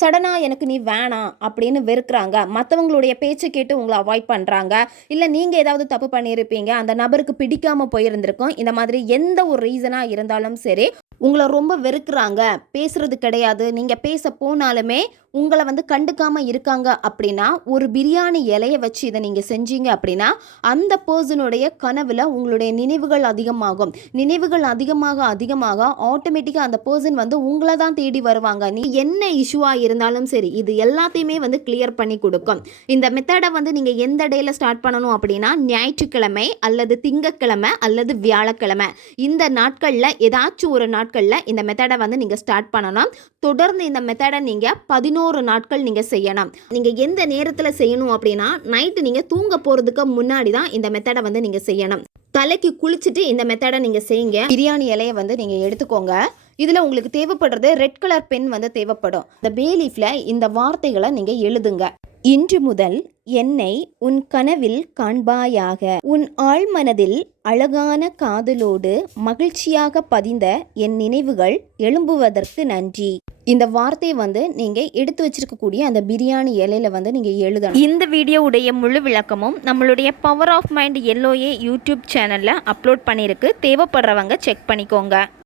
சடனாக எனக்கு நீ வேணாம் அப்படின்னு வெறுக்கிறாங்க. மற்றவங்களுடைய பேச்சை கேட்டு உங்களை அவாய்ட் பண்ணுறாங்க இல்லை நீங்கள் ஏதாவது தப்பு பண்ணியிருப்பீங்க. அந்த நபருக்கு பிடிக்காமல் போயிருந்திருக்கும். இந்த மாதிரி எந்த ஒரு ரீசனாக இருந்தாலும் சரி உங்களை ரொம்ப வெறுக்கிறாங்க. பேசுறது கிடையாது. நீங்கள் பேச போனாலுமே உங்களை வந்து கண்டுக்காம இருக்காங்க அப்படின்னா ஒரு பிரியாணி இலைய வச்சு இதை நீங்கள் செஞ்சீங்க அப்படின்னா அந்த பர்சனுடைய கனவில் உங்களுடைய நினைவுகள் அதிகமாகும். நினைவுகள் அதிகமாக அதிகமாக ஆட்டோமேட்டிக்காக அந்த பர்சன் வந்து உங்களை தான் தேடி வருவாங்க. நீ என்ன இஷ்யூவாக இருந்தாலும் சரி இது எல்லாத்தையுமே வந்து கிளியர் பண்ணி கொடுக்கும். இந்த மெத்தடை வந்து நீங்கள் எந்த டேயில் ஸ்டார்ட் பண்ணணும் அப்படின்னா ஞாயிற்றுக்கிழமை அல்லது திங்கக்கிழமை அல்லது வியாழக்கிழமை. இந்த நாட்களில் ஏதாச்சும் ஒரு நாட்களில் இந்த மெத்தடை வந்து நீங்கள் ஸ்டார்ட் பண்ணணும் தொடர்ந்து இந்த மெத்தடை நீங்கள் பதினோரு நாட்கள் நீங்கள் செய்யணும் நீங்கள் எந்த நேரத்தில் செய்யணும் அப்படின்னா நைட்டு நீங்கள் தூங்க போகிறதுக்கு முன்னாடி தான் இந்த மெத்தடை வந்து நீங்கள் செய்யணும். தலைக்கு குளிச்சுட்டு இந்த மெத்தடை நீங்கள் செய்யுங்க. பிரியாணி இலையை வந்து நீங்கள் எடுத்துக்கோங்க. இதில் உங்களுக்கு தேவைப்படுறது ரெட் கலர் பென் வந்து தேவைப்படும். இந்த பேலீஃபில் இந்த வார்த்தைகளை நீங்கள் எழுதுங்க. இன்று முதல் என்னை உன் கனவில் காண்பாயாக. உன் ஆழ்மனதில் அழகான காதலோடு மகிழ்ச்சியாக பதிந்த என் நினைவுகள் எழும்புவதற்கு நன்றி. இந்த வார்த்தை வந்து நீங்கள் எடுத்து வச்சிருக்கக்கூடிய அந்த பிரியாணி இலையில வந்து நீங்கள் எழுதணும். இந்த வீடியோவுடைய முழு விளக்கமும் நம்மளுடைய பவர் ஆஃப் மைண்ட் எல்லோயே யூடியூப் சேனலில் அப்லோட் பண்ணியிருக்கு. தேவைப்படுறவங்க செக் பண்ணிக்கோங்க.